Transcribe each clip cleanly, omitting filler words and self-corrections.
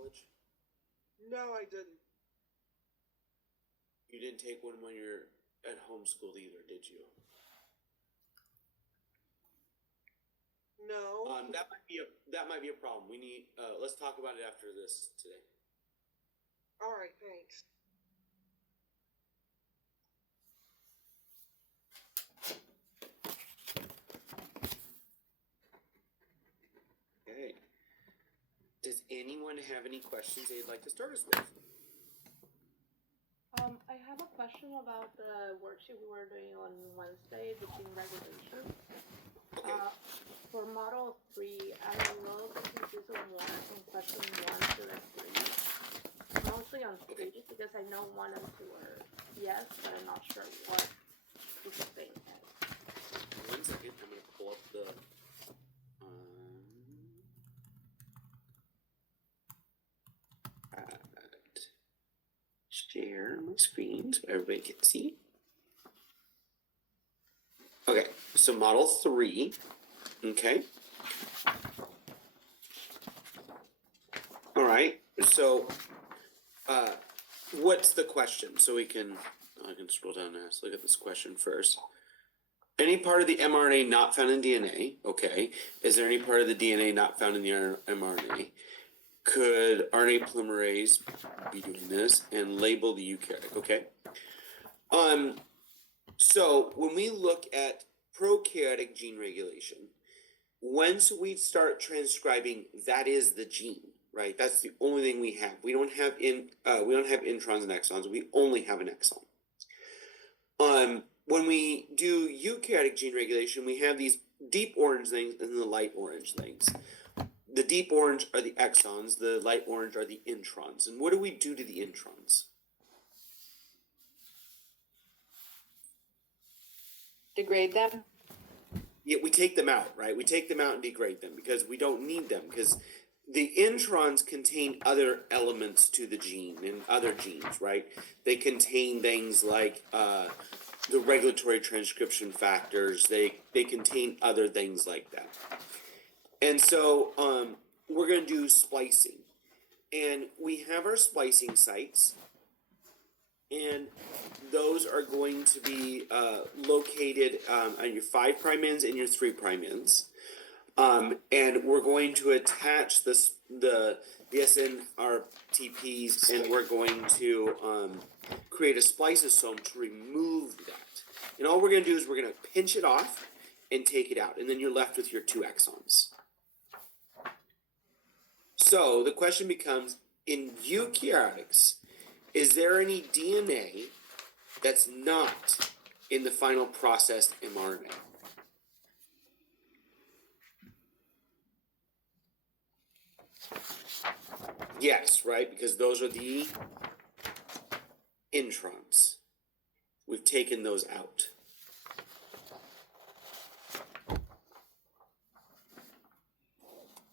college? No, I didn't. You didn't take one when you're at homeschooled either, did you? No. That might be a problem. We need let's talk about it after this today. All right, thanks. Okay. Does anyone have any questions they'd like to start us with? I have a question about the worksheet we were doing on Wednesday, the gene regulation. Okay. For model 3, I'm a little bit confused on question 1 to 3. Mostly on 3 because I know 1 and 2 are yes, but I'm not sure what is the thing. 1 second, I'm going to pull up the share my screen so everybody can see. Okay, so model 3, okay. All right, so what's the question? So I can scroll down and look at this question first. Any part of the mRNA not found in DNA, okay. Is there any part of the DNA not found in the mRNA? Could RNA polymerase be doing this? And label the eukaryotic, okay? So when we look at prokaryotic gene regulation, once we start transcribing, that is the gene, right? That's the only thing we have. We don't have introns and exons. We only have an exon. When we do eukaryotic gene regulation, we have these deep orange things and the light orange things. The deep orange are the exons, the light orange are the introns. And what do we do to the introns? Degrade them? Yeah, we take them out, right? We take them out and degrade them because we don't need them, because the introns contain other elements to the gene and other genes, right? They contain things like the regulatory transcription factors. They contain other things like that. And so we're going to do splicing. And we have our splicing sites. And those are going to be located on your 5' ends and your 3' ends. And we're going to attach the SNRTPs, and we're going to create a spliceosome to remove that. And all we're going to do is we're going to pinch it off and take it out. And then you're left with your 2 exons. So the question becomes, in eukaryotics, is there any DNA that's not in the final processed mRNA? Yes, right? Because those are the introns. We've taken those out.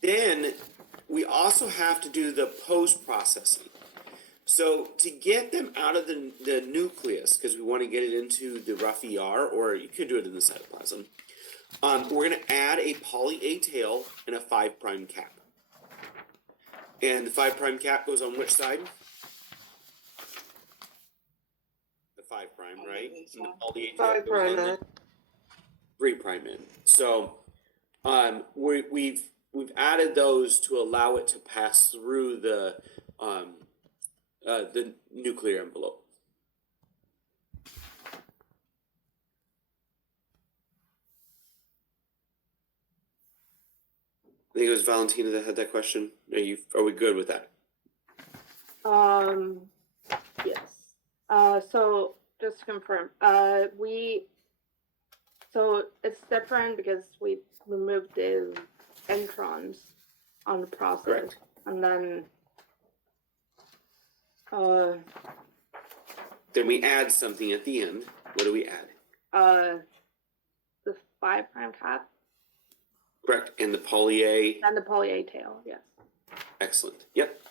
Then we also have to do the post-processing. So to get them out of the nucleus, because we want to get it into the rough ER, or you could do it in the cytoplasm, we're going to add a poly A tail and a 5' cap. And the 5' cap goes on which side? The 5', right? And the poly A tail goes on the 3' end. So we've added those to allow it to pass through the nuclear envelope. I think it was Valentina that had that question. Are we good with that? Yes. So just to confirm, so it's different because we removed the introns on the process. Correct. And then we add something at the end. What do we add? The 5' cap. Correct. And the poly A. And the poly A tail, yes. Excellent. Yep.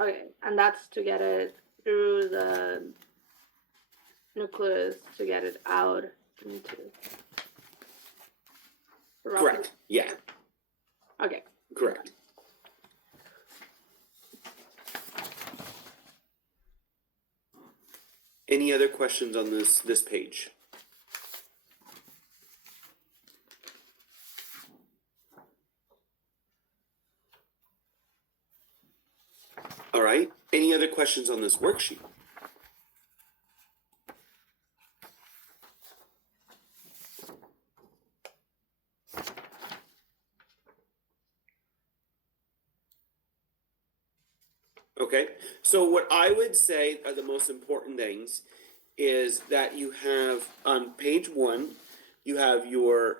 Okay, and that's to get it through the nucleus to get it out into. Correct. Yeah. Okay. Correct. Any other questions on this page? All right. Any other questions on this worksheet? Okay, so what I would say are the most important things is that you have on page 1, you have your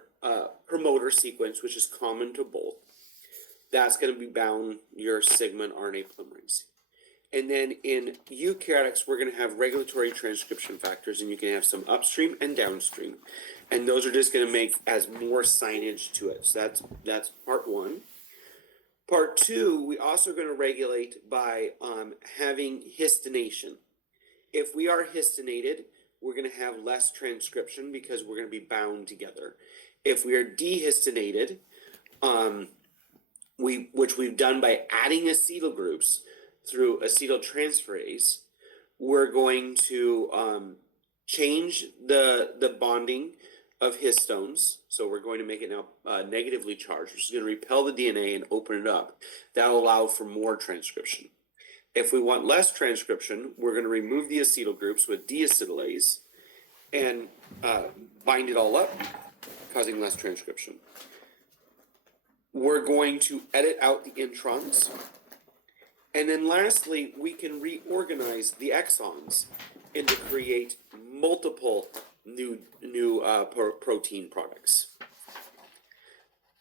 promoter sequence, which is common to both. That's going to be bound your sigma and RNA polymerase. And then in eukaryotics, we're going to have regulatory transcription factors, and you can have some upstream and downstream. And those are just going to make as more signage to it. So that's part 1. Part 2, we also going to regulate by having histonation. If we are histonated, we're going to have less transcription because we're going to be bound together. If we are dehistonated, which we've done by adding acetyl groups through acetyltransferase, we're going to change the bonding of histones. So we're going to make it now negatively charged, which is going to repel the DNA and open it up. That'll allow for more transcription. If we want less transcription, we're going to remove the acetyl groups with deacetylase and bind it all up, causing less transcription. We're going to edit out the introns. And then lastly, we can reorganize the exons and to create multiple new protein products.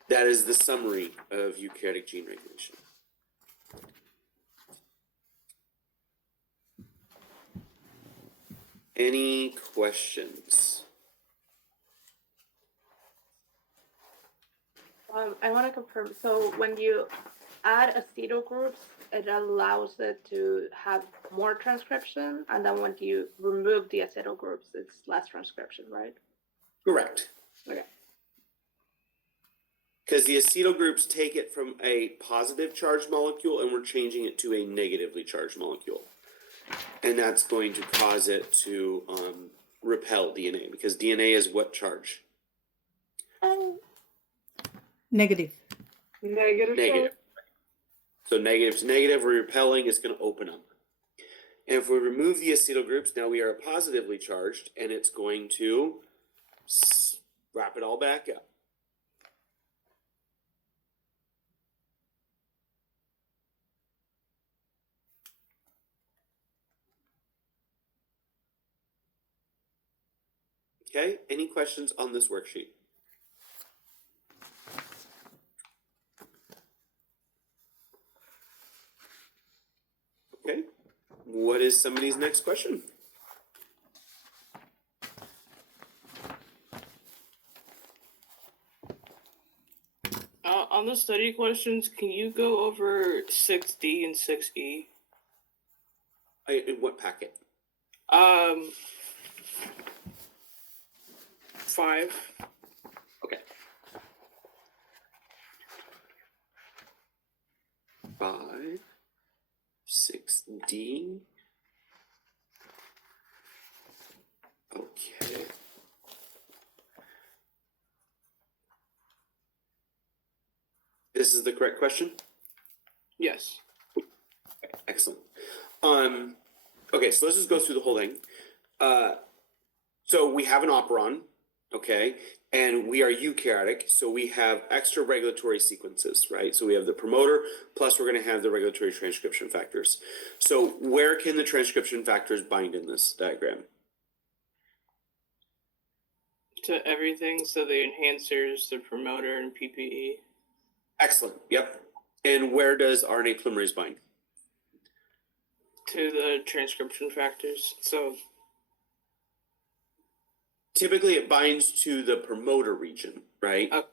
That is the summary of eukaryotic gene regulation. Any questions? I want to confirm. So when you add acetyl groups, it allows it to have more transcription, and then when you remove the acetyl groups, it's less transcription, right? Correct. Okay. Because the acetyl groups take it from a positive charged molecule and we're changing it to a negatively charged molecule. And that's going to cause it to repel DNA, because DNA is what charge? Negative. Negative. So negative to negative, we're repelling, it's going to open up. And if we remove the acetyl groups, now we are positively charged, and it's going to wrap it all back up. Okay, any questions on this worksheet? Okay, what is somebody's next question? On the study questions, can you go over 6D and 6E? In what packet? 5. Okay. 5, 6D. Okay. This is the correct question? Yes. Okay, excellent. Okay, so let's just go through the whole thing. So we have an operon, okay, and we are eukaryotic, so we have extra regulatory sequences, right? So we have the promoter, plus we're going to have the regulatory transcription factors. So where can the transcription factors bind in this diagram? To everything, so the enhancers, the promoter, and PPE. Excellent, yep. And where does RNA polymerase bind? To the transcription factors. So typically it binds to the promoter region, right? Okay.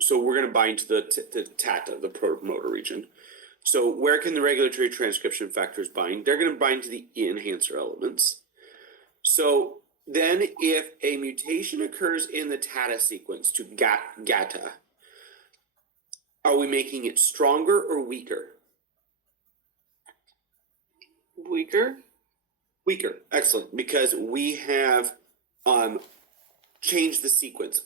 So we're going to bind to the TATA, the promoter region. So where can the regulatory transcription factors bind? They're going to bind to the enhancer elements. So then if a mutation occurs in the TATA sequence to GATA, are we making it stronger or weaker? weaker. Weaker, excellent, because we have changed the sequence.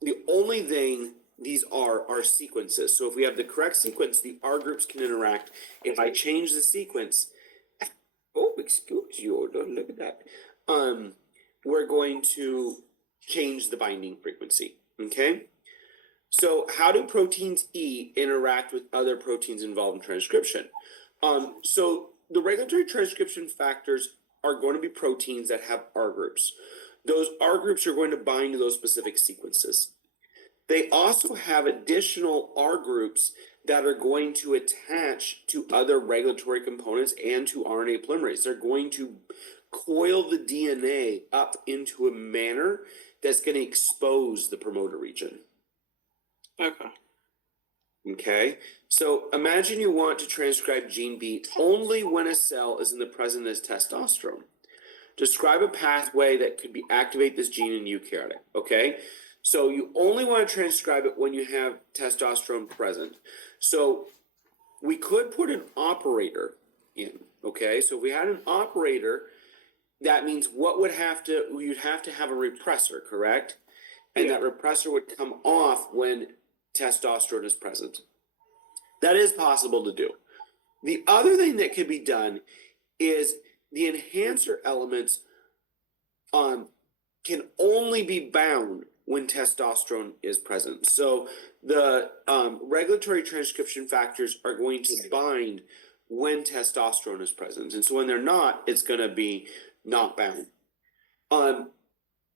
The only thing these are sequences. So if we have the correct sequence, the R groups can interact. If I change the sequence, oh, excuse you, don't look at that. We're going to change the binding frequency. Okay. So how do proteins E interact with other proteins involved in transcription? So the regulatory transcription factors are going to be proteins that have R groups. Those R groups are going to bind to those specific sequences. They also have additional R groups that are going to attach to other regulatory components and to RNA polymerase. They're going to coil the DNA up into a manner that's going to expose the promoter region. Okay. Okay, so imagine you want to transcribe gene B only when a cell is in the presence of testosterone. Describe a pathway that could be activate this gene in eukaryotic. Okay, so you only want to transcribe it when you have testosterone present. So we could put an operator in. Okay, so if we had an operator, that means you'd have to have a repressor, correct? And Yeah. that repressor would come off when testosterone is present. That is possible to do. The other thing that could be done is the enhancer elements can only be bound when testosterone is present. So the regulatory transcription factors are going to bind when testosterone is present. And so when they're not, it's going to be not bound.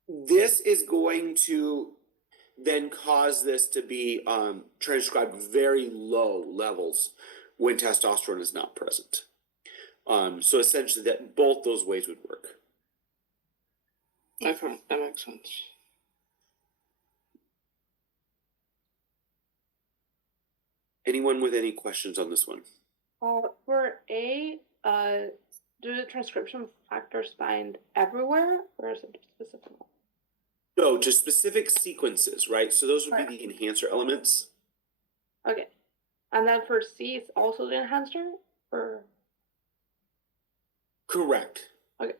This is going to then cause this to be transcribed very low levels when testosterone is not present. So essentially that both those ways would work. Okay, that makes sense. Anyone with any questions on this one? For A, do the transcription factors bind everywhere, or is it specific? No, just specific sequences, right? So those would be Right. the enhancer elements. Okay. And then for C, it's also the enhancer, or? Correct. Okay.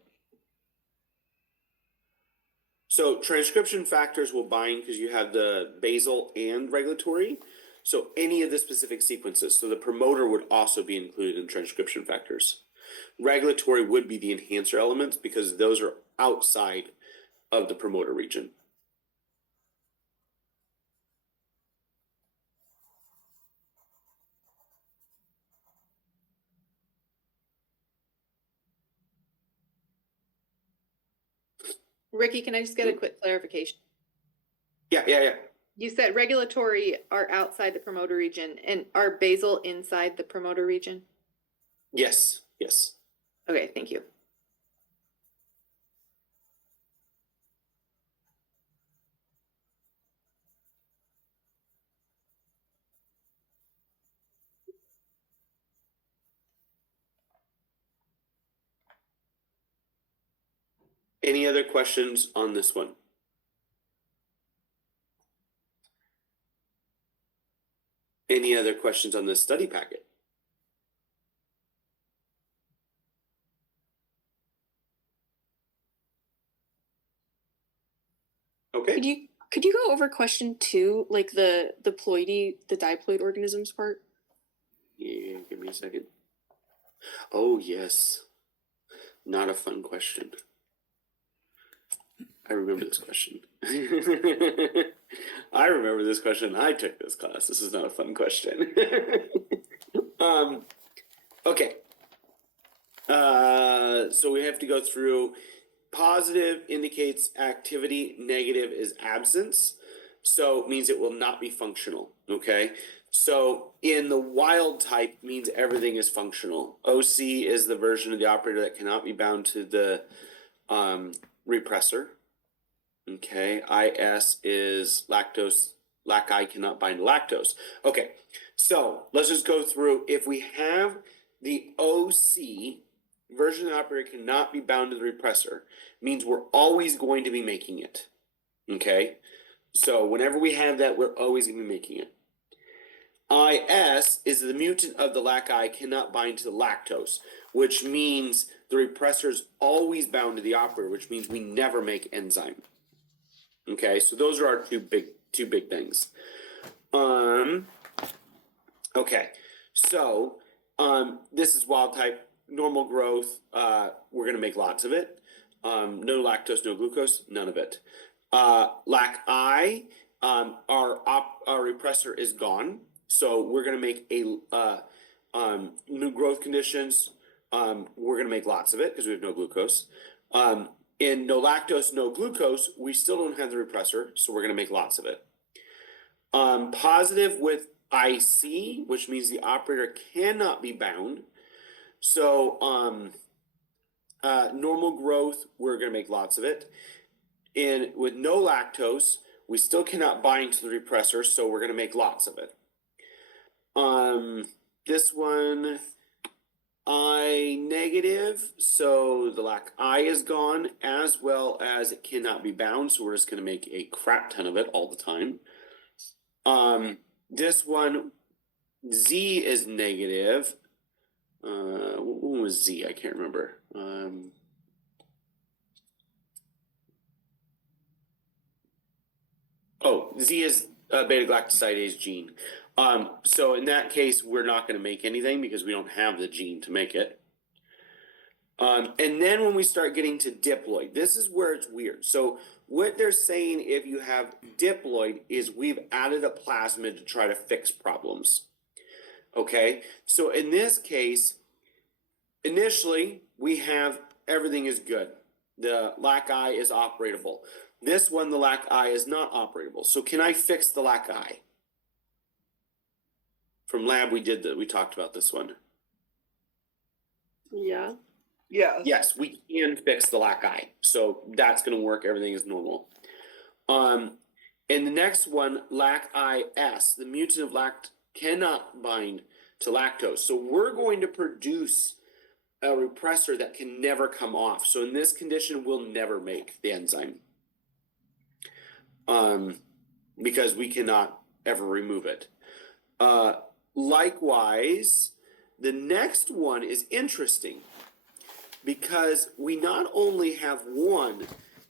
So transcription factors will bind because you have the basal and regulatory. So any of the specific sequences. So the promoter would also be included in transcription factors. Regulatory would be the enhancer elements because those are outside of the promoter region. Ricky, can I just get a quick clarification? Yeah. You said regulatory are outside the promoter region and are basal inside the promoter region? Yes. Okay, thank you. Any other questions on this one? Any other questions on this study packet? Okay. Could you go over question 2, like the diploid organisms part? Yeah, give me a second. Oh, yes. Not a fun question. I remember this question. I remember this question. I took this class. This is not a fun question. Okay. So we have to go through. Positive indicates activity, negative is absence. So it means it will not be functional. Okay. So in the wild type means everything is functional. OC is the version of the operator that cannot be bound to the repressor. Okay. IS is lactose. Lac-I cannot bind to lactose. Okay. So let's just go through. If we have the OC version of the operator cannot be bound to the repressor, means we're always going to be making it. Okay. So whenever we have that, we're always going to be making it. IS is the mutant of the LAC-I cannot bind to the lactose, which means the repressor is always bound to the operator, which means we never make enzyme. Okay, so those are our two big things. Okay, so this is wild type, normal growth. We're gonna make lots of it. No lactose, no glucose, none of it. LAC-I, our repressor is gone, so we're gonna make a new growth conditions. We're gonna make lots of it because we have no glucose. In no lactose, no glucose, we still don't have the repressor, so we're gonna make lots of it. Positive with IC, which means the operator cannot be bound. So normal growth, we're gonna make lots of it. And with no lactose, we still cannot bind to the repressor, so we're gonna make lots of it. This one, I negative, so the LAC-I is gone, as well as it cannot be bound, so we're just gonna make a crap ton of it all the time. This one, Z is negative. What one was Z? I can't remember. Z is beta-galactosidase gene. So in that case, we're not going to make anything because we don't have the gene to make it. And then when we start getting to diploid, this is where it's weird. So what they're saying, if you have diploid, is we've added a plasmid to try to fix problems. Okay, so in this case, initially we have everything is good. The LAC-I is operatable. This one, the LAC-I is not operatable. So can I fix the LAC-I? From lab, we talked about this one. Yeah. Yes. Yes, we can fix the LAC-I. So that's going to work. Everything is normal. And the next one, LAC-IS, the mutant of lact cannot bind to lactose. So we're going to produce a repressor that can never come off. So in this condition, we'll never make the enzyme. Because we cannot ever remove it. Likewise, the next one is interesting because we not only have one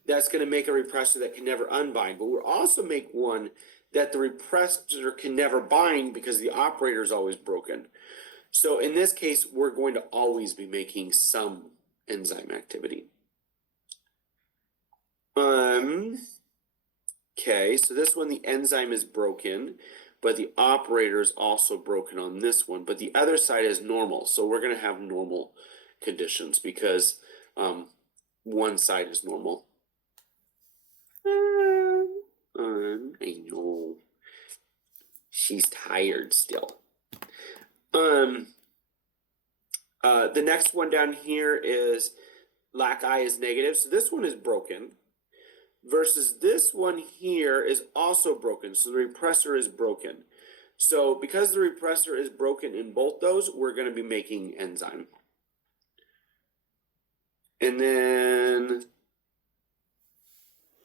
that's going to make a repressor that can never unbind, but we'll also make one that the repressor can never bind because the operator is always broken. So in this case, we're going to always be making some enzyme activity. Okay, so this one, the enzyme is broken, but the operator is also broken on this one, but the other side is normal. So we're going to have normal conditions because one side is normal. I know. She's tired still. The next one down here is LAC-I is negative. So this one is broken. Versus this one here is also broken. So the repressor is broken. So because the repressor is broken in both those, we're going to be making enzyme. And then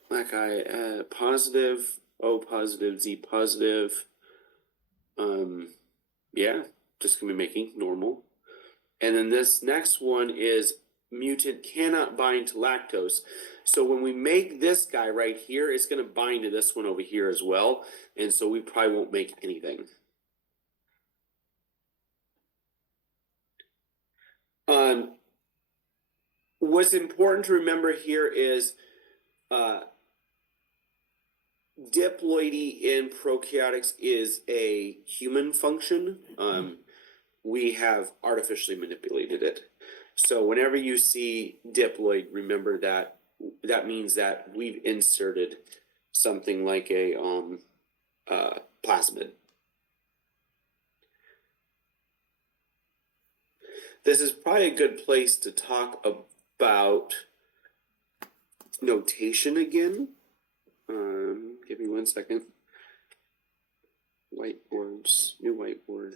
LAC-I positive, O positive, Z positive. Yeah, just going to be making normal. And then this next one is mutant cannot bind to lactose. So when we make this guy right here, it's going to bind to this one over here as well. And so we probably won't make anything. What's important to remember here is diploidy in prokaryotics is a human function. We have artificially manipulated it. So whenever you see diploid, remember that that means that we've inserted something like a plasmid. This is probably a good place to talk about notation again. Give me 1 second. Whiteboards, new whiteboard.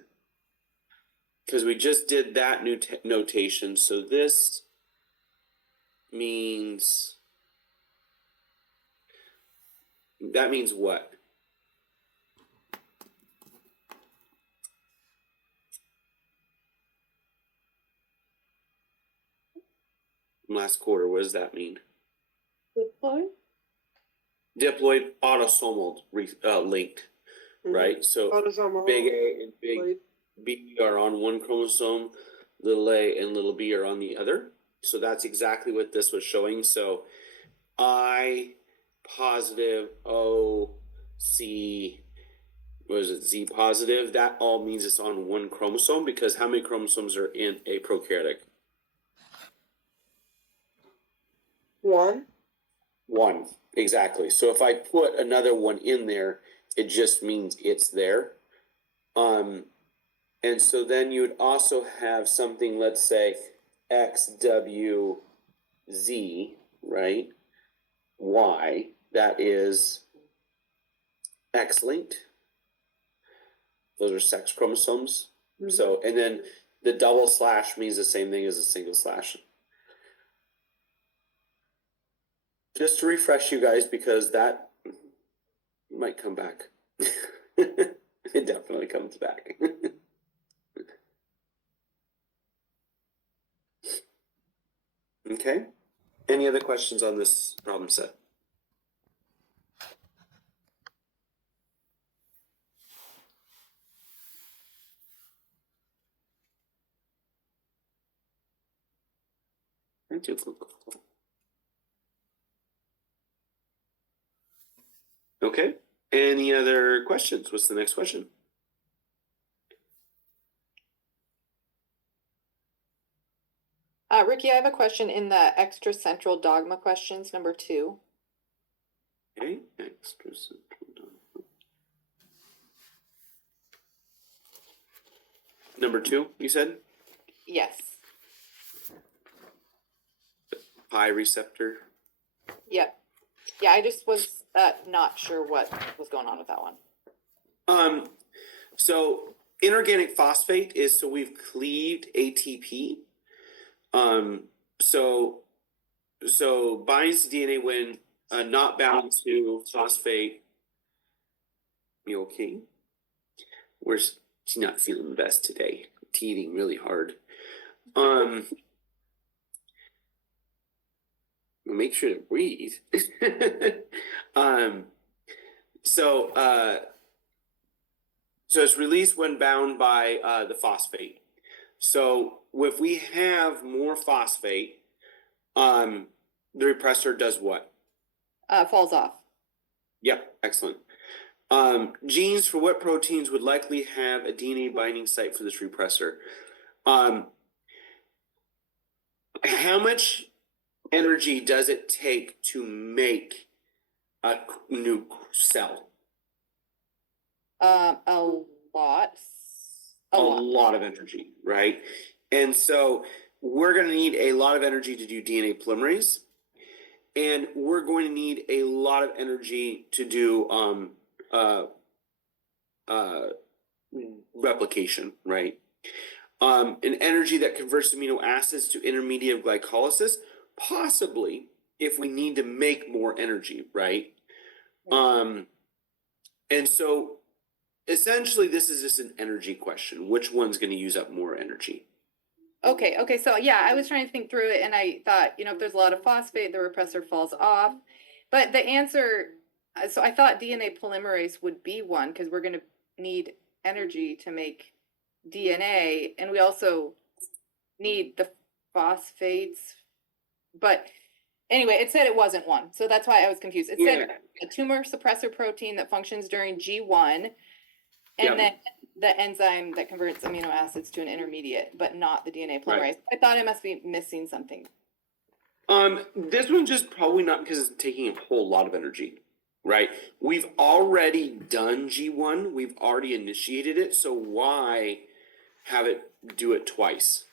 Because we just did that new notation. So this means, that means what? last quarter. What does that mean? Diploid? Diploid autosomal linked, Mhm. right? So Autosomal. big A and big Diploid. B are on one chromosome, little a and little b are on the other. So that's exactly what this was showing. So I positive, O, C, what is it, Z positive, that all means it's on one chromosome, because how many chromosomes are in a prokaryotic? 1. One, exactly. So if I put another one in there, it just means it's there. And so then you would also have something, let's say XWZ, right? Y, that is X-linked. Those are sex chromosomes. So, and then the double slash means the same thing as a single slash. Just to refresh you guys, because that might come back. It definitely comes back. Okay. Any other questions on this problem set? Thank you. Okay. Any other questions? What's the next question? Ricky, I have a question in the extra central dogma questions, number 2. Okay. Extra central dogma. Number 2, you said? Yes. Pi receptor. Yep. Yeah, I just was not sure what was going on with that one. So inorganic phosphate is, so we've cleaved ATP. So binds to DNA when not bound to phosphate. You okay? She's not feeling the best today. Teething really hard. Make sure to breathe. So it's released when bound by the phosphate. So if we have more phosphate, the repressor does what? Falls off. Yep, excellent. Genes for what proteins would likely have a DNA binding site for this repressor? How much energy does it take to make a new cell? A lot. A lot of energy, right? And so we're going to need a lot of energy to do DNA polymerase, and we're going to need a lot of energy to do replication, right? An energy that converts amino acids to intermediate glycolysis, possibly if we need to make more energy, right? And so essentially this is just an energy question. Which one's going to use up more energy? Okay, so yeah, I was trying to think through it and I thought, if there's a lot of phosphate, the repressor falls off. But the answer, so I thought DNA polymerase would be one, because we're going to need energy to make DNA, and we also need the phosphates. But anyway, it said it wasn't one, so that's why I was confused. It said a tumor suppressor protein that functions during G1, and then the enzyme that converts amino acids to an intermediate, but not the DNA polymerase. Right. I thought I must be missing something. This one's just probably not, because it's taking a whole lot of energy, right? We've already done G1, we've already initiated it, so why have it do it twice?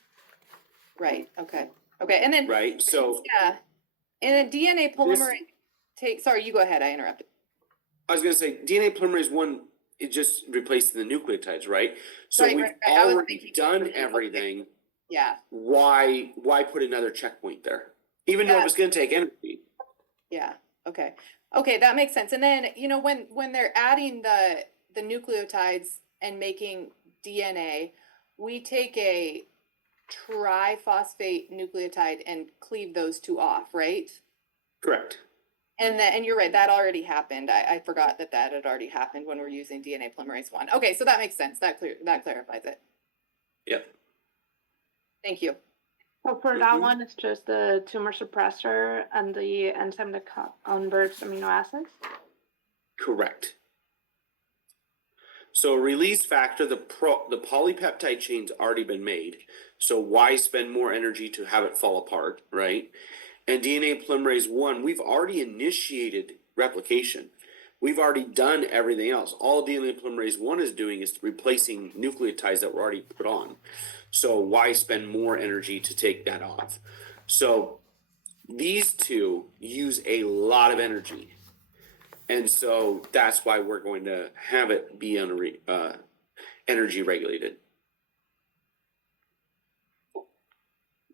Right, okay, and then, right? So yeah, and then DNA polymerase sorry, you go ahead, I interrupted. I was going to say DNA polymerase 1, it just replaced the nucleotides, right? So Right, we've right. I was already thinking done differently. everything. Yeah. Why put another checkpoint there? Even though it was going to take energy. Yeah. Okay, that makes sense. And then, when they're adding the nucleotides and making DNA, we take a triphosphate nucleotide and cleave those two off, right? Correct. And you're right, that already happened. I forgot that had already happened when we're using DNA polymerase 1. Okay, so that makes sense. That clarifies it. Yep. Thank you. So for that Mhm. one, it's just the tumor suppressor and the enzyme that converts amino acids. Correct. So release factor, the polypeptide chain's already been made. So why spend more energy to have it fall apart, right? And DNA polymerase 1, we've already initiated replication. We've already done everything else. All DNA polymerase 1 is doing is replacing nucleotides that were already put on. So why spend more energy to take that off? So these two use a lot of energy. And so that's why we're going to have it be energy regulated.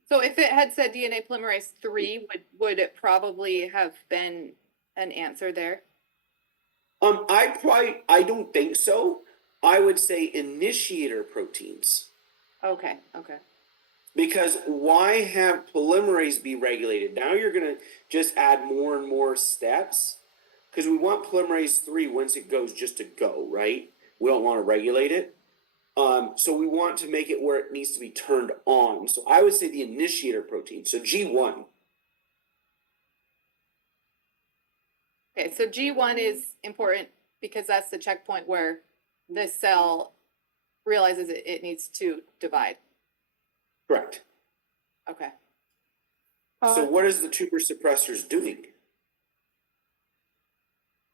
So if it had said DNA polymerase 3, would it probably have been an answer there? I don't think so. I would say initiator proteins. Okay. Because why have polymerase be regulated? Now you're going to just add more and more steps. Because we want polymerase 3 once it goes just to go, right? We don't want to regulate it. So we want to make it where it needs to be turned on. So I would say the initiator protein. So G1. Okay, so G1 is important because that's the checkpoint where the cell realizes it needs to divide. Correct. Okay. So what is the tumor suppressors doing?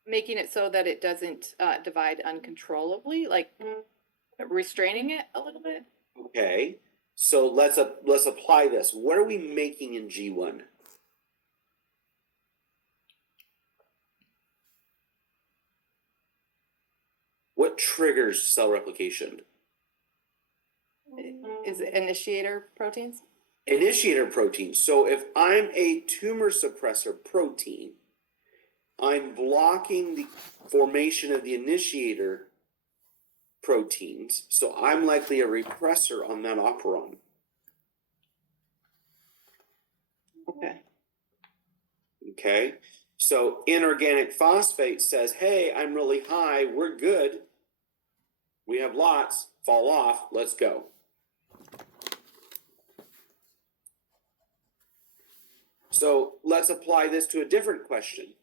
Making it so that it doesn't divide uncontrollably, like restraining it a little bit. Okay. So let's apply this. What are we making in G1? What triggers cell replication? Is it initiator proteins? Initiator protein. So if I'm a tumor suppressor protein, I'm blocking the formation of the initiator proteins. So I'm likely a repressor on that operon. Okay. Okay. So inorganic phosphate says, hey, I'm really high. We're good. We have lots. Fall off. Let's go. So let's apply this to a different question.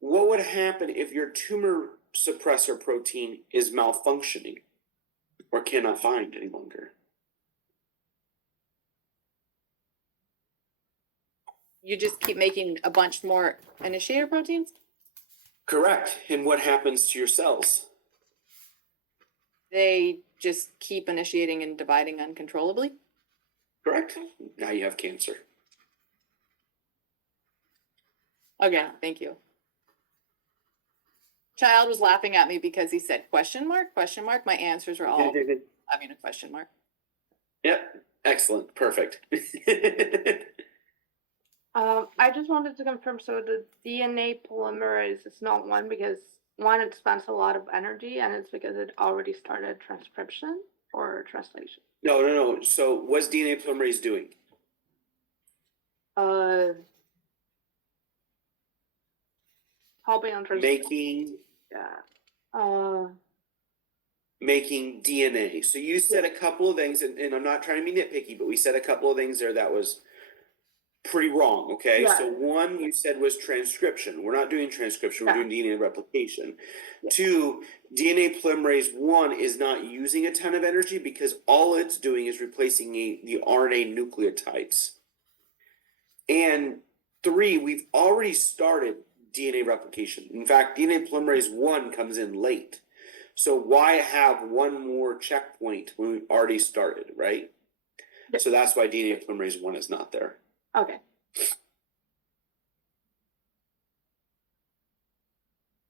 What would happen if your tumor suppressor protein is malfunctioning or cannot find any longer? You just keep making a bunch more initiator proteins? Correct. And what happens to your cells? They just keep initiating and dividing uncontrollably? Correct. Now you have cancer. Okay, thank you. Child was laughing at me because he said question mark. My answers are all having a question mark. Yep. Excellent. Perfect. I just wanted to confirm, so the DNA polymerase is not one because one, it spends a lot of energy, and it's because it already started transcription or translation. No. So what's DNA polymerase doing? Helping on translation. Making Yeah. making DNA. So you said a couple of things, and I'm not trying to be nitpicky, but we said a couple of things there that was pretty wrong, okay? Yeah. So one you said was transcription. We're not doing transcription, we're Yeah. doing DNA replication. Two, DNA polymerase 1 is not using a ton of energy because all it's doing is replacing the RNA nucleotides. And three, we've already started DNA replication. In fact, DNA polymerase 1 comes in late. So why have one more checkpoint when we've already started, right? Yeah. So that's why DNA polymerase 1 is not there. Okay.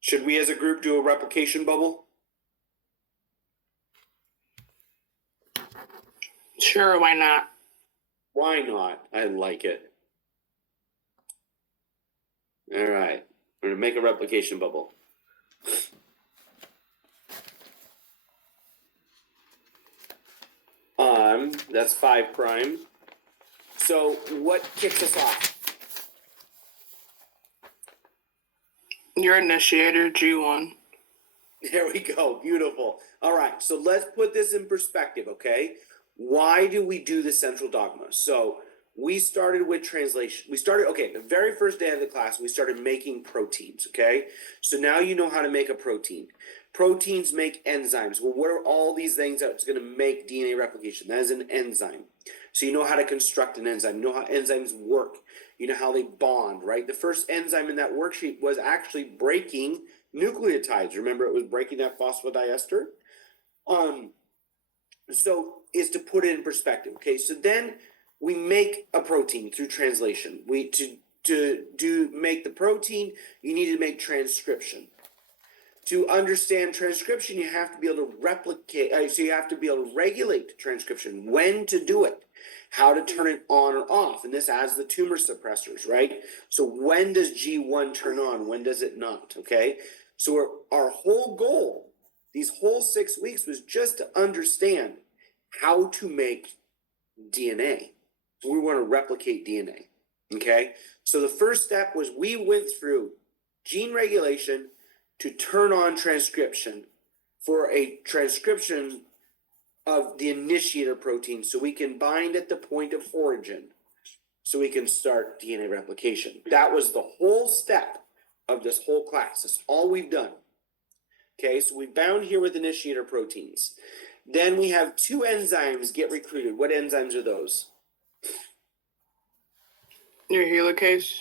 Should we as a group do a replication bubble? Sure, why not? Why not? I like it. All right, we're gonna make a replication bubble. That's 5 prime. So what kicks us off? Your initiator, G1. There we go. Beautiful. All right. So let's put this in perspective, okay? Why do we do the central dogma? So we started with translation. The very first day of the class, we started making proteins, okay? So now you know how to make a protein. Proteins make enzymes. Well, what are all these things that's going to make DNA replication? That is an enzyme. So you know how to construct an enzyme. You know how enzymes work. You know how they bond, right? The first enzyme in that worksheet was actually breaking nucleotides. Remember, it was breaking that phosphodiester. So is to put it in perspective. Okay, so then we make a protein through translation. To make the protein, you need to make transcription. To understand transcription, you have to be able to replicate. So you have to be able to regulate transcription, when to do it, how to turn it on or off, and this adds the tumor suppressors, right? So when does G1 turn on? When does it not? Okay, so our whole goal, these whole 6 weeks, was just to understand how to make DNA. We want to replicate DNA. Okay, so the first step was we went through gene regulation to turn on transcription for a transcription of the initiator protein, so we can bind at the point of origin, so we can start DNA replication. That was the whole step of this whole class. That's all we've done. Okay, so we bound here with initiator proteins. Then we have 2 enzymes get recruited. What enzymes are those? Your helicase.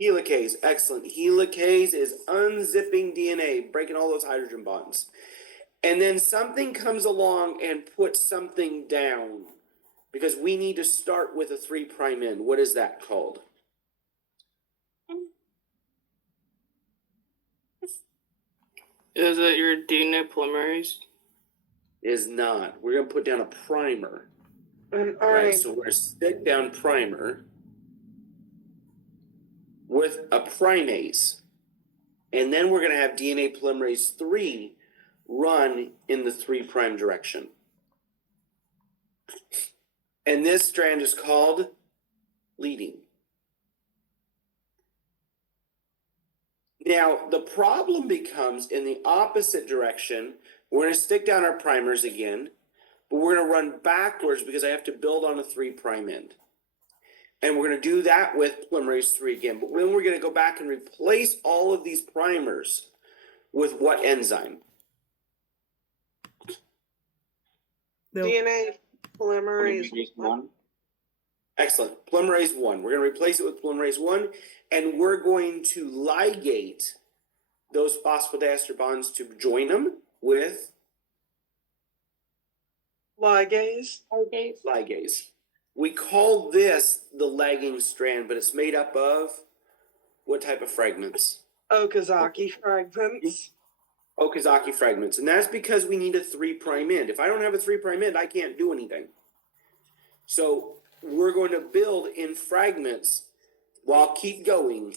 Helicase, excellent. Helicase is unzipping DNA, breaking all those hydrogen bonds. And then something comes along and puts something down, because we need to start with a 3' end. What is that called? Is it your DNA polymerase? Is not. We're going to put down a primer. All Right, right. so we're going to stick down primer with a primase. And then we're going to have DNA polymerase 3 run in the 3' direction. And this strand is called leading. Now, the problem becomes in the opposite direction. We're going to stick down our primers again, but we're going to run backwards because I have to build on a 3' end. And we're going to do that with polymerase 3 again. But then we're going to go back and replace all of these primers with what enzyme? DNA polymerase 1. Excellent. Polymerase 1. We're going to replace it with polymerase 1, and we're going to ligate those phosphodiester bonds to join them with Ligase. ligase. We call this the lagging strand, but it's made up of what type of fragments? Okazaki fragments. Okazaki fragments. And that's because we need a 3' end. If I don't have a 3' end, I can't do anything. So we're going to build in fragments while keep going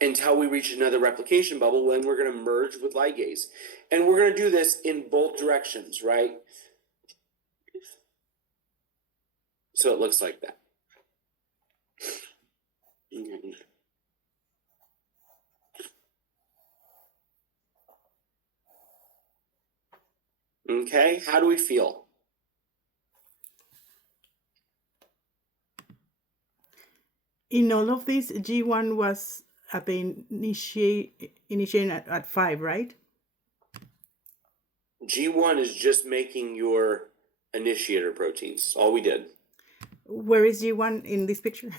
until we reach another replication bubble, when we're going to merge with ligase. And we're going to do this in both directions, right? So it looks like that. Okay, how do we feel? In all of this, G1 was at the initiating at 5, right? G1 is just making your initiator proteins. All we did. Where is G1 in this picture?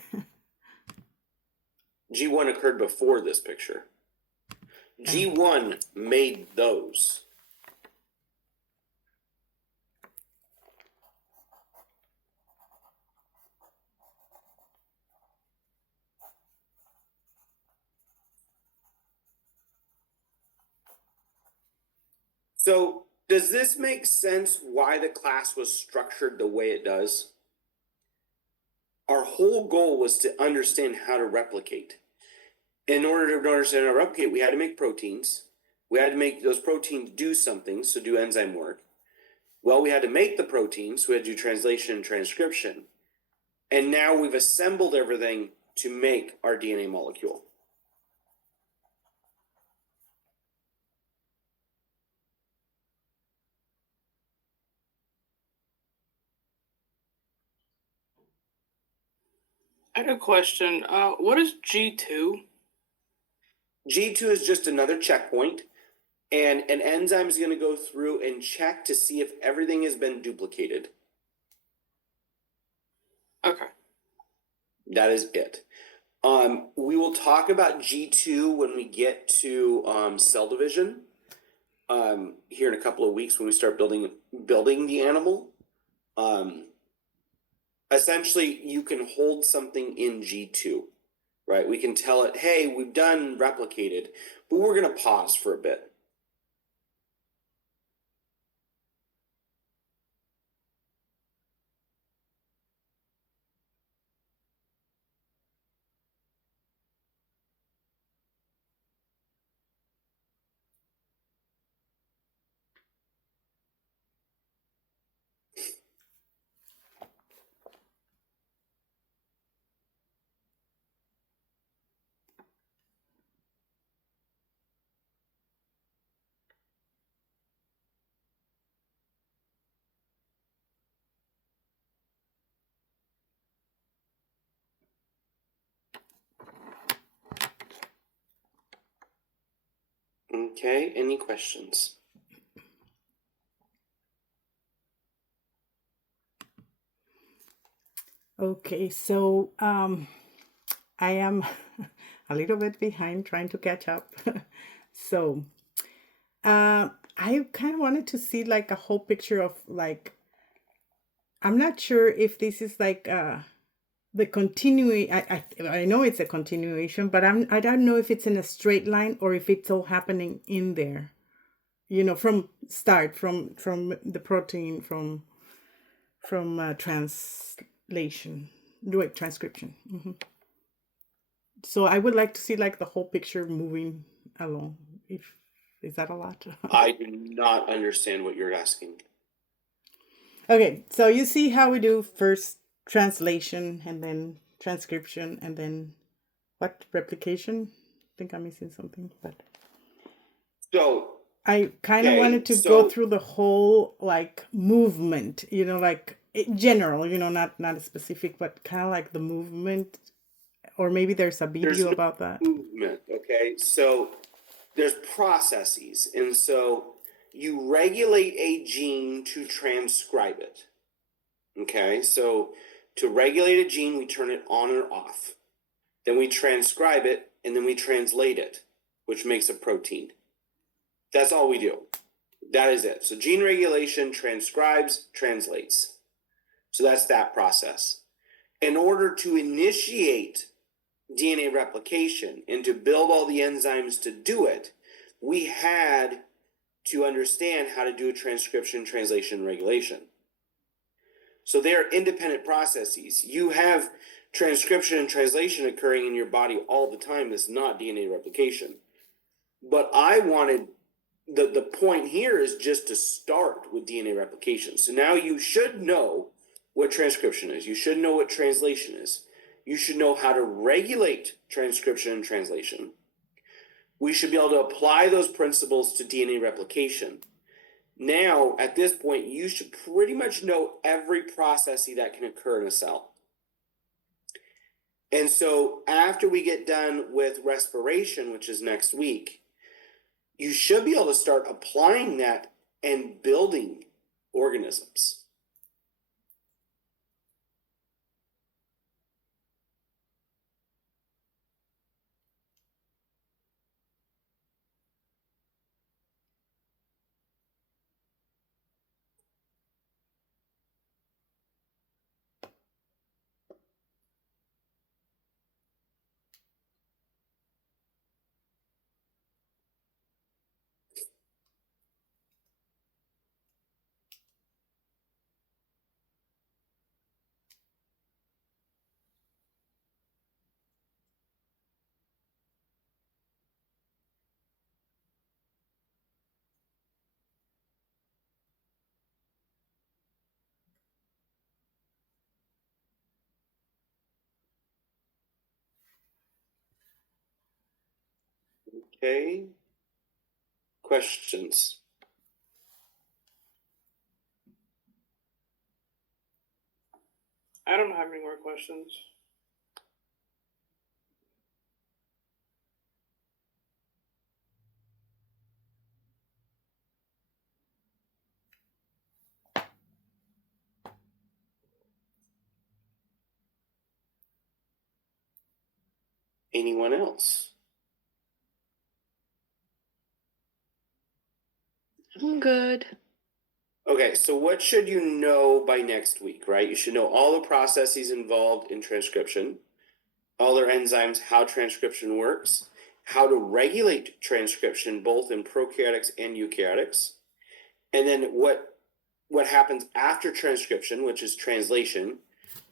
G1 occurred before this picture. G1 made those. So, does this make sense why the class was structured the way it does? Our whole goal was to understand how to replicate. In order to understand how to replicate, we had to make proteins. We had to make those proteins do something, so do enzyme work. Well, we had to make the protein, so we had to do translation and transcription. And now we've assembled everything to make our DNA molecule. I had a question. What is G2? G2 is just another checkpoint, and an enzyme is going to go through and check to see if everything has been duplicated. Okay. That is it. We will talk about G2 when we get to cell division. Here in a couple of weeks when we start building the animal. Essentially, you can hold something in G2, right? We can tell it, hey, we've done replicated, but we're going to pause for a bit. Okay, any questions? Okay, so I am a little bit behind trying to catch up. So I kind of wanted to see like a whole picture of like, I'm not sure if this is like the continuing. I know it's a continuation, but I don't know if it's in a straight line or if it's all happening in there. You know, from start from the protein from translation, wait, transcription. So I would like to see like the whole picture moving along. If is that a lot? I do not understand what you're asking. Okay, so you see how we do first translation and then transcription and then what, replication? I think I'm missing something, but So I kind of Okay, wanted to so- go through the whole like movement, you know, like general, you know, not a specific, but kind of like the movement, or maybe there's a video no about that. movement, okay? So there's processes, and so you regulate a gene to transcribe it. Okay, so to regulate a gene, we turn it on or off. Then we transcribe it, and then we translate it, which makes a protein. That's all we do. That is it. So gene regulation transcribes, translates. So that's that process. In order to initiate DNA replication and to build all the enzymes to do it, we had to understand how to do a transcription, translation, regulation. So they're independent processes. You have transcription and translation occurring in your body all the time. That's not DNA replication. But I wanted, the point here is just to start with DNA replication. So now you should know what transcription is. You should know what translation is. You should know how to regulate transcription and translation. We should be able to apply those principles to DNA replication. Now, at this point, you should pretty much know every process that can occur in a cell. And so after we get done with respiration, which is next week, you should be able to start applying that and building organisms. Okay. Questions? I don't have any more questions. Anyone else? I'm good. Okay, so what should you know by next week, right? You should know all the processes involved in transcription, all their enzymes, how transcription works, how to regulate transcription both in prokaryotics and eukaryotics, and then what happens after transcription, which is translation.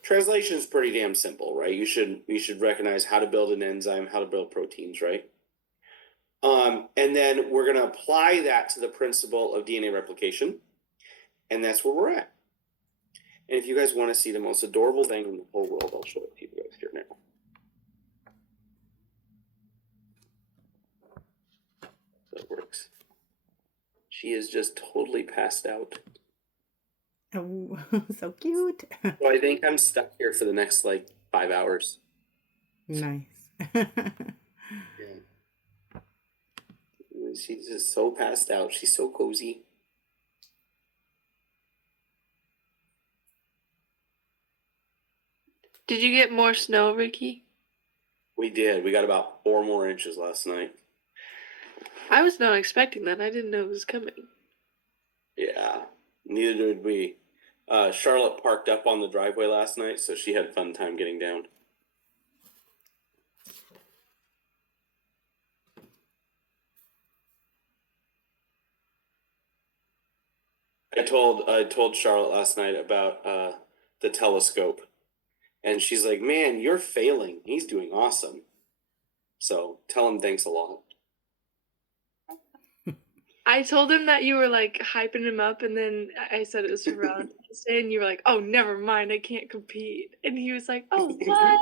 Translation is pretty damn simple, right? You should recognize how to build an enzyme, how to build proteins, right? And then we're gonna apply that to the principle of DNA replication, and that's where we're at. And if you guys want to see the most adorable thing in the whole world, I'll show it to you guys here now. That works. She is just totally passed out. Oh, so cute. So I think I'm stuck here for the next like 5 hours. Nice. Yeah. She's just so passed out. She's so cozy. Did you get more snow, Ricky? We did. We got about 4 more inches last night. I was not expecting that. I didn't know it was coming. Yeah. Neither did we. Charlotte parked up on the driveway last night, so she had a fun time getting down. I told Charlotte last night about the telescope, and she's like, "Man, you're failing. He's doing awesome." So tell him thanks a lot. I told him that you were like hyping him up, and then I said it was for Valentine's Day, and you were like, "Oh, never mind, I can't compete." And he was like, "Oh, what?"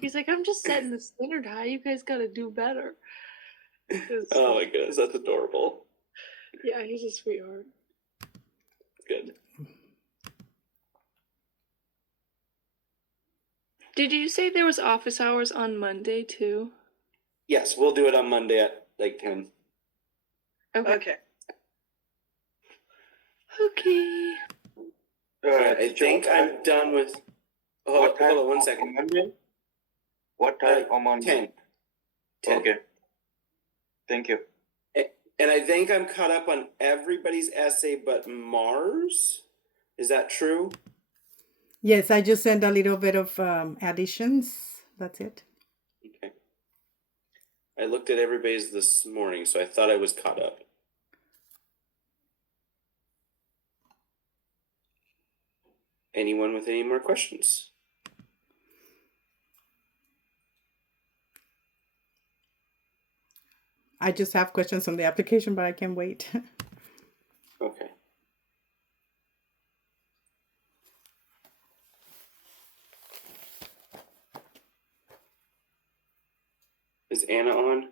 He's like, "I'm just setting the standard high. You guys got to do better." Oh my goodness, that's adorable. Yeah, he's a sweetheart. Good. Did you say there was office hours on Monday too? Yes, we'll do it on Monday at like 10. Okay. Okay. Okay. Alright, I think I'm done with. Hold on 1 second. Monday? What time on Monday? 10. Okay. Thank you. And I think I'm caught up on everybody's essay but Mars. Is that true? Yes, I just sent a little bit of additions. That's it. Okay. I looked at everybody's this morning, so I thought I was caught up. Anyone with any more questions? I just have questions on the application, but I can wait. Okay. Is Anna on?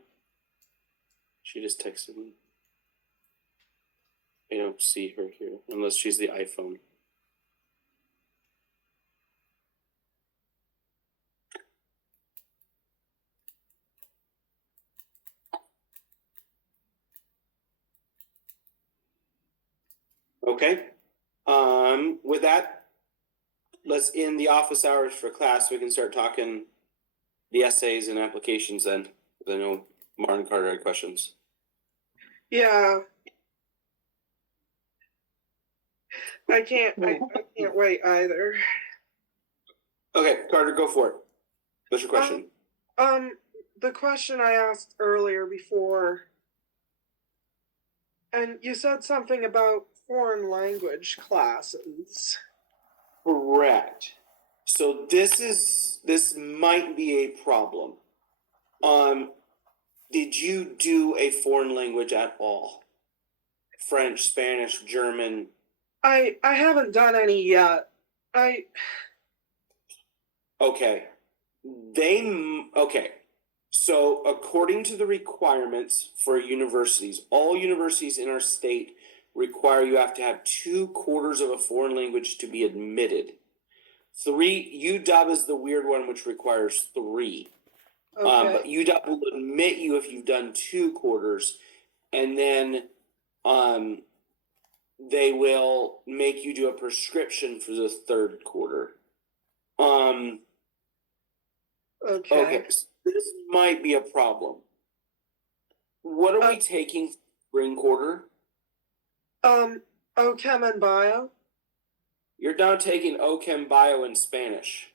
She just texted me. I don't see her here, unless she's the iPhone. Okay. With that, let's end the office hours for class. We can start talking the essays and applications then. I know Martin Carter had questions. Yeah. I can't wait either. Okay, Carter, go for it. What's your question? The question I asked earlier before, and you said something about foreign language classes. Correct. So this might be a problem. Did you do a foreign language at all? French, Spanish, German? I haven't done any yet. Okay. Okay. So, according to the requirements for universities, all universities in our state require you have to have 2/4 of a foreign language to be admitted. 3, UW is the weird one, which requires 3. Okay. But UW will admit you if you've done 2/4, and then they will make you do a prescription for the 3rd quarter. Okay. Okay, so this might be a problem. What are we taking spring quarter? OChem and bio. You're now taking OChem Bio in Spanish.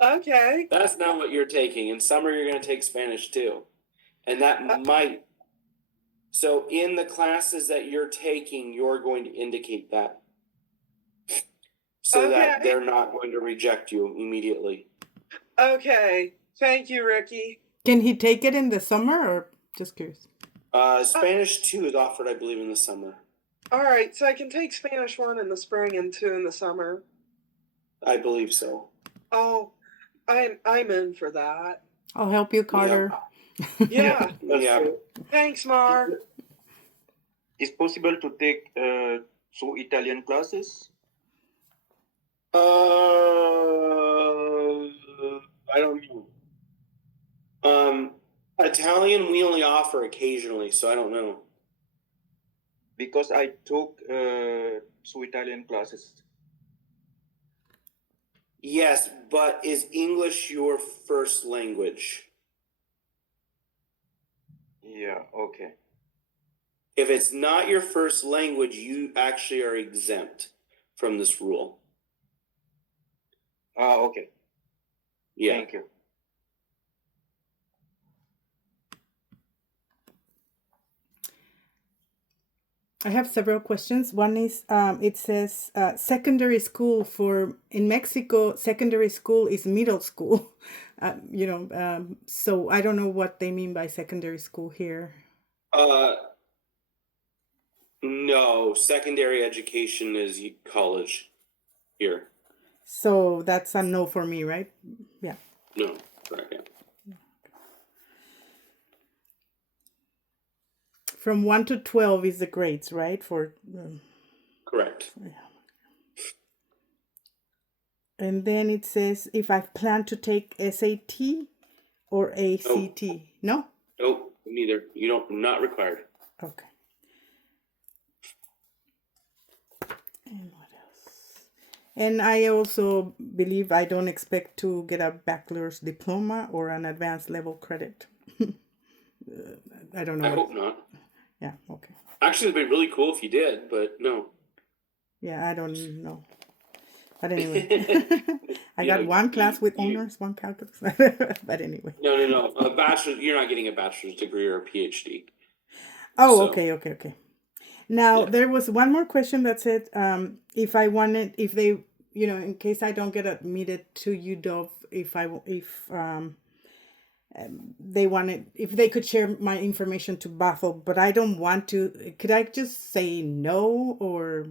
Okay. That's not what you're taking. In summer, you're going to take Spanish too. And that might. So, in the classes that you're taking, you're going to indicate that. So that they're not going to reject you immediately. Okay. Thank you, Ricky. Can he take it in the summer or just curious? Spanish 2 is offered, I believe, in the summer. All right, so I can take Spanish 1 in the spring and 2 in the summer. I believe so. Oh, I'm in for that. I'll help you, Carter. Yeah. Yeah. Thanks, Mar. Is possible to take two Italian classes? I don't know. Italian we only offer occasionally, so I don't know. Because I took two Italian classes. Yes, but is English your first language? Yeah, okay. If it's not your first language, you actually are exempt from this rule. Okay. Yeah. Thank you. I have several questions. One is, it says secondary school in Mexico, secondary school is middle school. So I don't know what they mean by secondary school here. No, secondary education is college here. So that's a no for me, right? Yeah. No, correct. Yeah. From 1 to 12 is the grades, right? Correct. And then it says if I plan to take SAT or ACT. No? Nope, neither. You don't, not required. Okay. And what else? And I also believe I don't expect to get a bachelor's diploma or an advanced level credit. I don't know. I hope not. Yeah, okay. Actually, it'd be really cool if you did, but no. Yeah, I don't know. But anyway, I got one class with honors, one calculus. But anyway. No. A bachelor, you're not getting a bachelor's degree or a PhD. Oh, So- okay. Now, there was one more question that said, if they, in case I don't get admitted to UW, if they could share my information to Bethel, but I don't want to, could I just say no, or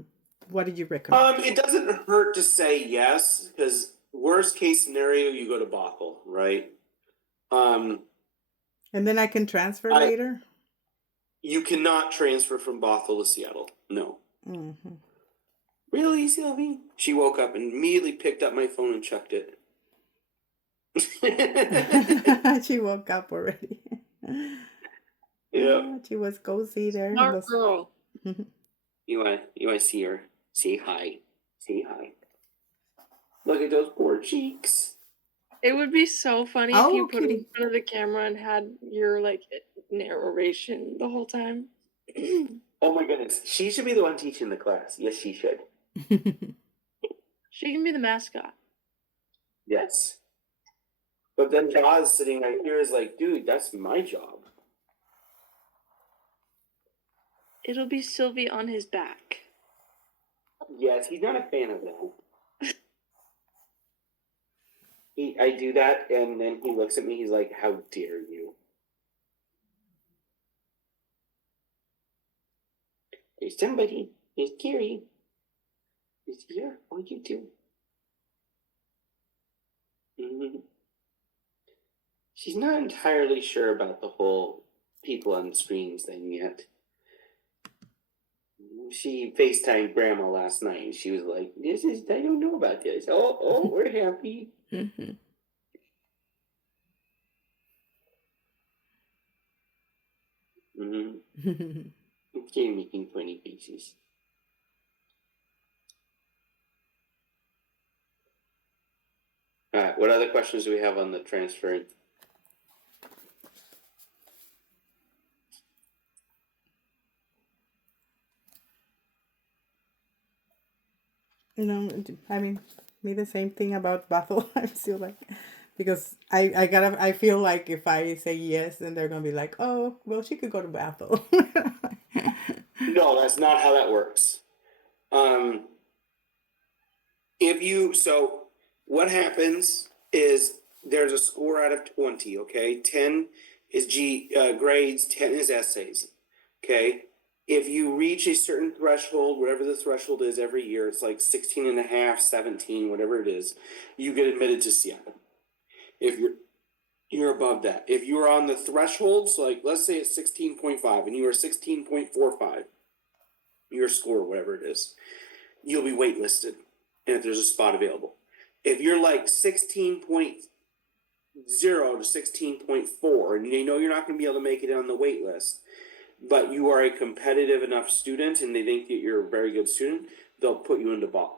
what did you recommend? It doesn't hurt to say yes, because worst case scenario, you go to Bothell, right? And then I can transfer later? You cannot transfer from Bothell to Seattle. No. Mm-hmm. Really, Sylvie? She woke up and immediately picked up my phone and chucked it. She woke up already. Yeah. She was cozy there. Smart girl. You want to see her? Say hi. Say hi. Look at those poor cheeks. It would be so funny if Oh, you put it in kitty. front of the camera and had your narration the whole time. Oh my goodness. She should be the one teaching the class. Yes, she should. She can be the mascot. Yes. But then Jaws sitting right here is like, dude, that's my job. It'll be Sylvie on his back. Yes, he's not a fan of that. I do that, and then he looks at me, he's like, how dare you? There's somebody. There's Carrie. Is here? Oh, you too. Mhm. She's not entirely sure about the whole people on screens thing yet. She FaceTimed Grandma last night, and she was like, I don't know about this. Oh, we're happy." Mhm. Mm-hmm. She's making funny faces. All right, what other questions do we have on the transfer? No, I mean, me the same thing about Bethel. I'm still like, because I feel like if I say yes, then they're gonna be like, oh, well, she could go to Bethel. No, that's not how that works. So what happens is there's a score out of 20, okay? 10 is grades, 10 is essays, okay? If you reach a certain threshold, whatever the threshold is every year, it's like 16 and a half, 17, whatever it is, you get admitted to Seattle. If you're above that. If you're on the thresholds, like let's say it's 16.5 and you are 16.45, your score, whatever it is, you'll be waitlisted. And if there's a spot available. If you're like 16.0 to 16.4, and you know you're not going to be able to make it on the wait list, but you are a competitive enough student and they think that you're a very good student, they'll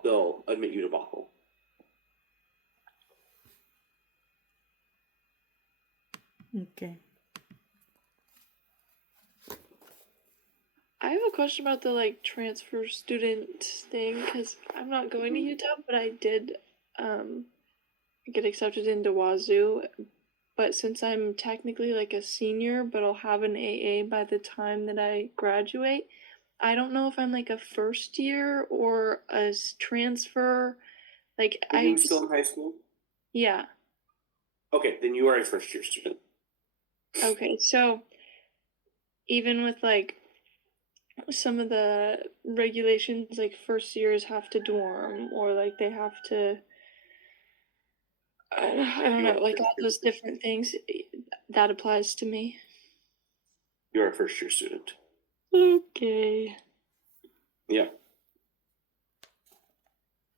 they'll admit you to Bothell. Okay. I have a question about the like transfer student thing because I'm not going to Utah, but I did get accepted into Wazoo. But since I'm technically like a senior, but I'll have an AA by the time that I graduate, I don't know if I'm like a first year or a transfer. Like Are you still in high school? yeah. Okay, then you are a first year student. Okay, so even with like some of the regulations, like first years have to dorm or like they have to I don't know, like all those different things that applies to me. You're a first year student. Okay. Yeah.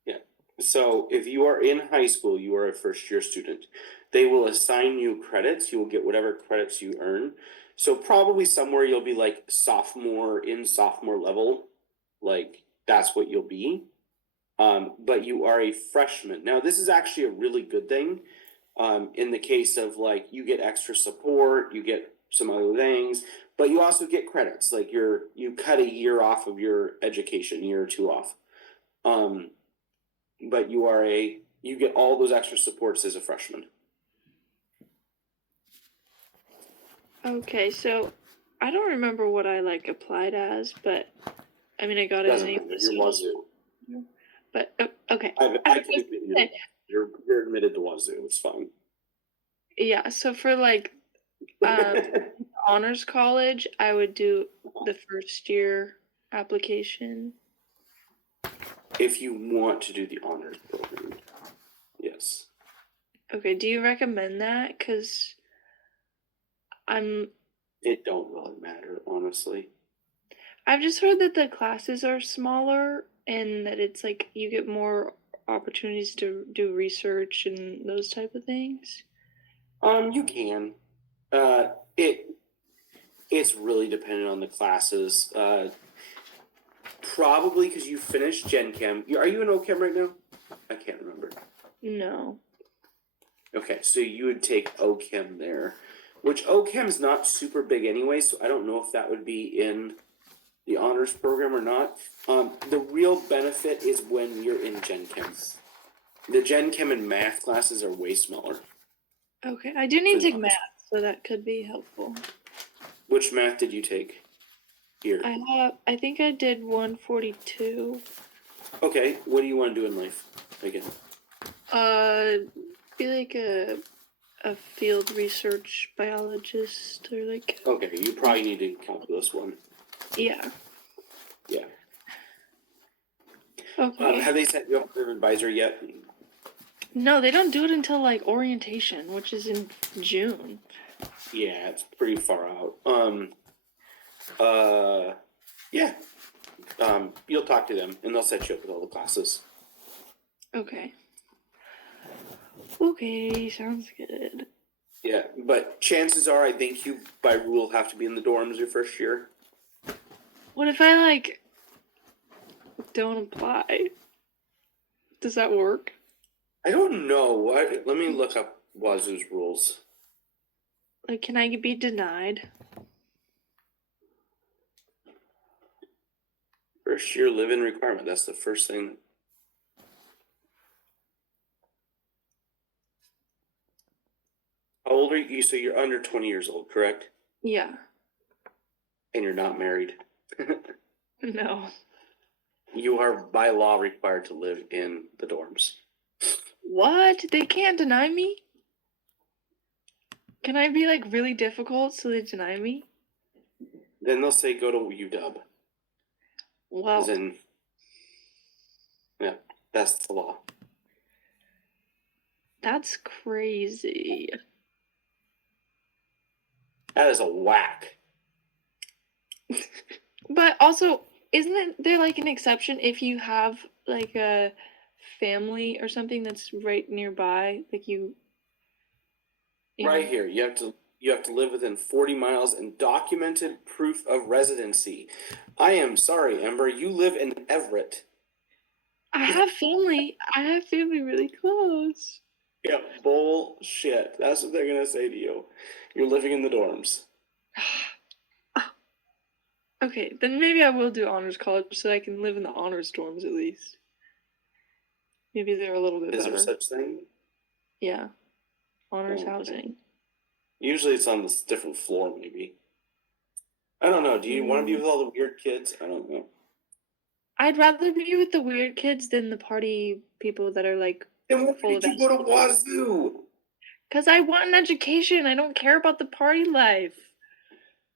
Yeah. So if you are in high school, you are a first year student. They will assign you credits. You will get whatever credits you earn. So probably somewhere you'll be like sophomore level. Like that's what you'll be. But you are a freshman. Now this is actually a really good thing. In the case of like you get extra support, you get some other things, but you also get credits. Like you cut a year off of your education, year or two off. But you get all those extra supports as a freshman. Okay, so I don't remember what I like applied as, but I mean I got it Doesn't anyway. matter. You're Wazoo. But okay. I can admit you. You're admitted to Wazoo. It's fine. Yeah, so for like honors college, I would do the first year application. If you want to do the honors program, yes. Okay, do you recommend that? Because It don't really matter, honestly. I've just heard that the classes are smaller and that it's like you get more opportunities to do research and those type of things. You can. It's really dependent on the classes. Probably because you finished Gen Chem. Are you in OChem right now? I can't remember. No. Okay, so you would take OChem there, which OChem's not super big anyway, so I don't know if that would be in the honors program or not. The real benefit is when you're in Gen Chem. The Gen Chem and math classes are way smaller. Okay, I do need to take math, so that could be helpful. Which math did you take here? I think I did 142. Okay, what do you want to do in life again? Be like a field research biologist or like. Okay, you probably need to calculus one. Yeah. Yeah. Okay. Have they set you up with an advisor yet? No, they don't do it until like orientation, which is in June. Yeah, it's pretty far out. Yeah. You'll talk to them and they'll set you up with all the classes. Okay. Okay, sounds good. Yeah, but chances are, I think you by rule have to be in the dorms your first year. What if I like don't apply? Does that work? I don't know. Let me look up Wazoo's rules. Like, can I be denied? First year live-in requirement. That's the first thing. How old are you? So you're under 20 years old, correct? Yeah. And you're not married. No. You are by law required to live in the dorms. What? They can't deny me? Can I be like really difficult so they deny me? Then they'll say go to UW. Well, As in, yeah, that's the law. that's crazy. That is a whack. But also, there like an exception if you have like a family or something that's right nearby, like you Right know? here, you have to live within 40 miles and documented proof of residency. I am sorry, Ember. You live in Everett. I have family really close. Yeah, bullshit. That's what they're gonna say to you. You're living in the dorms. Okay, then maybe I will do honors college so I can live in the honors dorms at least. Maybe they're a little bit Is better. there such thing? Yeah. Honors Okay. housing. Usually it's on this different floor, maybe. I don't know. Do you want to be with all the weird kids? I don't know. I'd rather be with the weird kids than the party people that are like Then why full did of you go to Wazoo? Because I want an education. I don't care about the party life.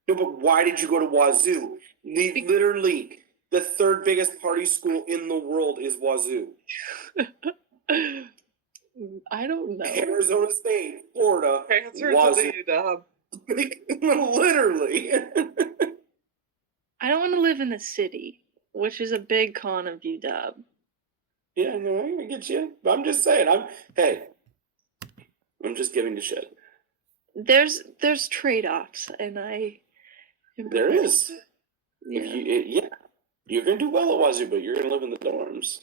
No, but why did you go to Wazoo? Literally, the third biggest party school in the world is Wazoo. I don't know. Arizona State, Florida, Answer Wazoo. to the UW. Literally. I don't want to live in the city, which is a big con of UW. Yeah, no, I get you. But I'm just saying, I'm just giving you shit. There's trade-offs, and There is. Yeah. You're gonna do well at Wazoo, but you're gonna live in the dorms.